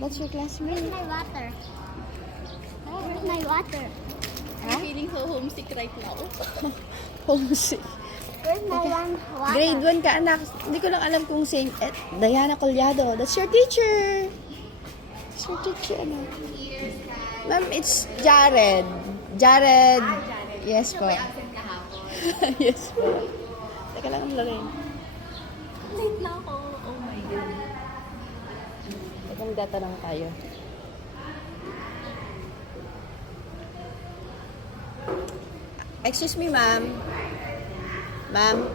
That's your classmate. Where's my water? Where's my water? I'm feeling so homesick right now. Homesick. Where's my water? Grade 1 ka, anak. Hindi ko lang alam kung same. Diana Collado. That's your teacher. That's your teacher, anak. Ma'am, it's Jared. Jared. Yes po. Yes po. Teka lang, Lorraine. Late na ako. Oh my God. Teka, magtatanong tayo. Excuse me, ma'am. Ma'am,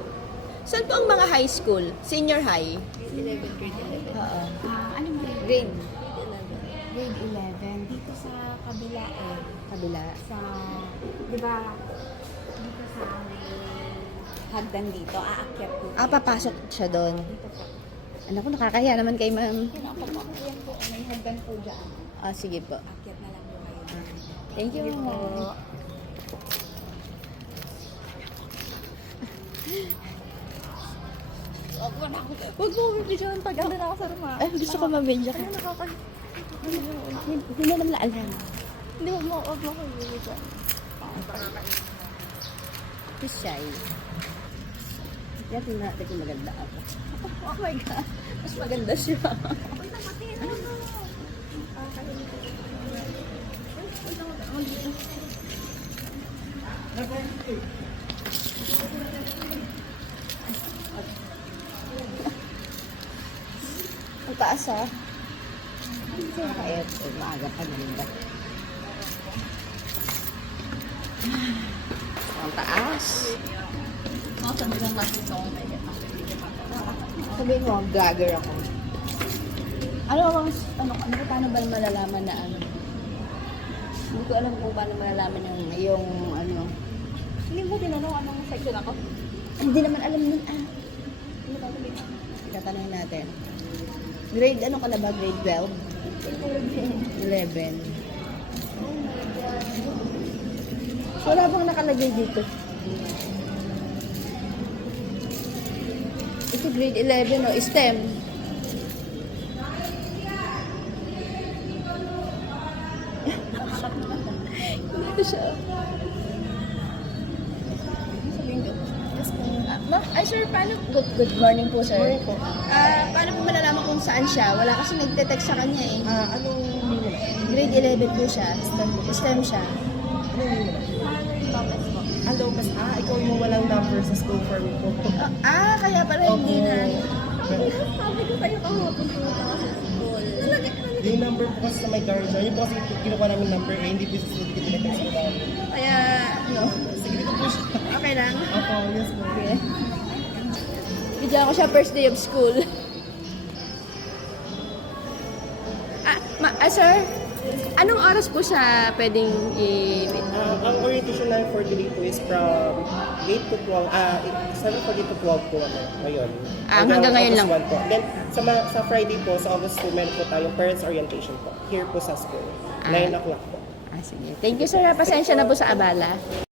saan po ang mga high school? Senior high? Grade 11, grade 11. Oo. Anong grade? Grade Grade 11. Dito sa kabila eh. kabila. Sa, di ba, dito sa hagdan dito, aakyat po. Papasok siya doon. Dito po. Anak ko, nakakahiya naman kay ma'am. Yan po, may hagdan po dyan. Sige po. Aakyat na lang po kayo. Thank you, ma'am. Huwag mo bibidyoan pag ano na ako sa rumah. Ay, gusto ko mabidyo ka. Hindi naman na alam. Hindi mo, huwag mo ko bibidyoan. Who's shy? Kaya natin kung maganda ako. Oh my God. Mas maganda siya. Uy, napatin mo. Ang taas ah. Kaya maaga pa ganda. Ang taas. Sabi lang natin ito. Sabihin mo, vlogger ako. Ano paano ba malalaman na ano? Hindi ko alam kung paano malalaman yung ano. Hindi mo tinanong anong section ako? Hindi naman alam nun ah. Tatanungin natin. Grade ano ka na ba? Grade 12? 11. So, wala bang nakalagay dito? Ito grade 11 o STEM. Dito siya. Sabihin ko. Yes po. Ay sir, paano? Good morning po sir. Morning po. Paano po malalaman kung saan siya? Wala kasi nagte-text sa kanya eh. Anong name mo? Grade 11 po siya. STEM siya. Anong name mo? Lopez. Ikaw yung walang number sa school form ko. Kaya pala hindi na. Sabi ko sa'yo kahapon pumunta ka sa school. Yung number po kasi sa my garage. Yung po kasi kinuha namin number eh. Hindi po sa school. Hindi po sa school. Kaya, ano, Sige, dito po siya. okay lang. Ako, yes po. Okay. Bigyan ko siya first day of school. Sir, anong oras po siya pwedeng Ang orientation namin for today po is from 8 to 12, 7:40 to 12 po ngayon. Hanggang ngayon lang. August 1 po. Then, sa Friday po, sa August 2, meron po tayong parents orientation po. Here po sa school. 9 o'clock po. sige. Thank you sir, pasensya na po sa abala.